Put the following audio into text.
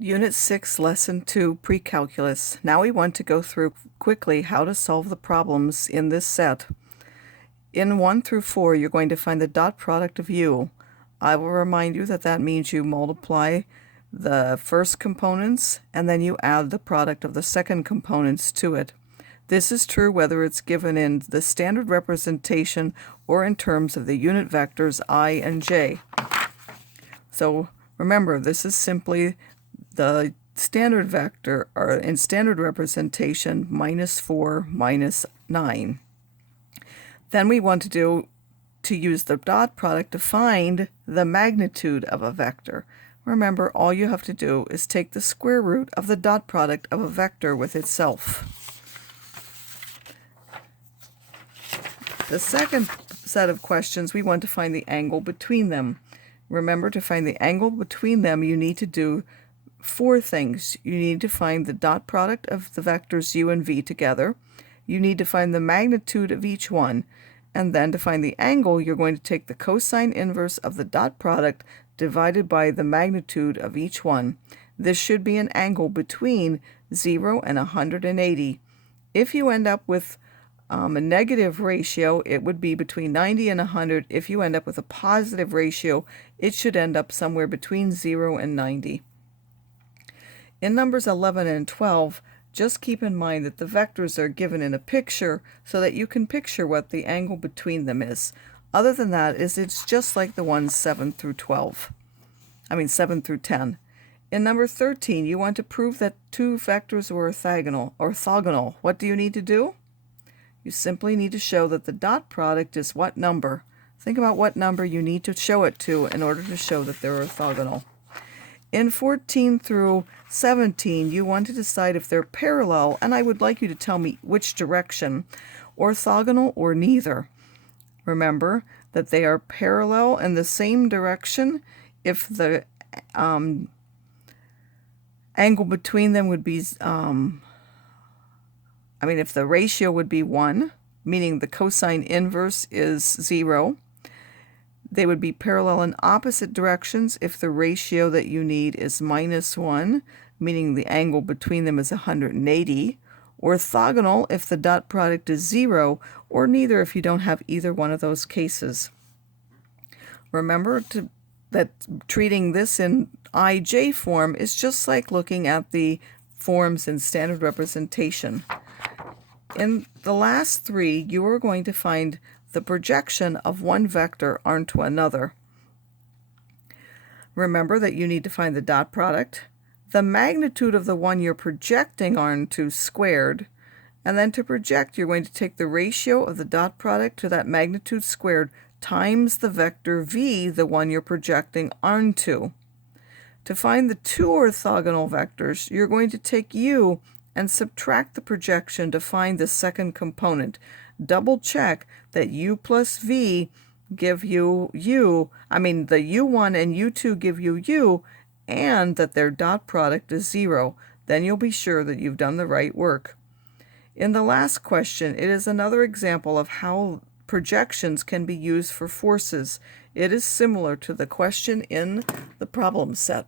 Unit 6, Lesson 2, Precalculus. Now we want to go through quickly how to solve the problems in this set. In 1 through 4, you're going to find the dot product of u. I will remind you that that means you multiply the first components and then you add the product of the second components to it. This is true whether it's given in the standard representation or in terms of the unit vectors I and j. So remember, this is simply the standard vector, or in standard representation, -4, -9. Then we want to use the dot product to find the magnitude of a vector. Remember, all you have to do is take the square root of the dot product of a vector with itself. The second set of questions, we want to find the angle between them. Remember, to find the angle between them, you need to do 4 things. You need to find the dot product of the vectors u and v together. You need to find the magnitude of each one. And then to find the angle, you're going to take the cosine inverse of the dot product divided by the magnitude of each one. This should be an angle between 0 and 180. If you end up with a negative ratio, it would be between 90 and 100. If you end up with a positive ratio, it should end up somewhere between 0 and 90. In numbers 11 and 12, just keep in mind that the vectors are given in a picture so that you can picture what the angle between them is. Other than that, it's just like the ones 7 through 10. In number 13, you want to prove that 2 vectors are orthogonal. What do you need to do? You simply need to show that the dot product is what number. Think about what number you need to show it to in order to show that they're orthogonal. In 14 through 17, you want to decide if they're parallel, and I would like you to tell me which direction, orthogonal or neither. Remember that they are parallel in the same direction if the angle between them would be, if the ratio would be 1, meaning the cosine inverse is 0. They would be parallel in opposite directions if the ratio that you need is -1, meaning the angle between them is 180. Orthogonal if the dot product is 0, or neither if you don't have either one of those cases. Remember that treating this in IJ form is just like looking at the forms in standard representation. In the last 3, you are going to find the projection of one vector onto another. Remember that you need to find the dot product, the magnitude of the one you're projecting onto squared, and then to project, you're going to take the ratio of the dot product to that magnitude squared times the vector v, the one you're projecting onto. To find the 2 orthogonal vectors, you're going to take u and subtract the projection to find the second component. Double check that u plus v give you the u1 and u2 give you u, and that their dot product is 0. Then you'll be sure that you've done the right work. In the last question, it is another example of how projections can be used for forces. It is similar to the question in the problem set.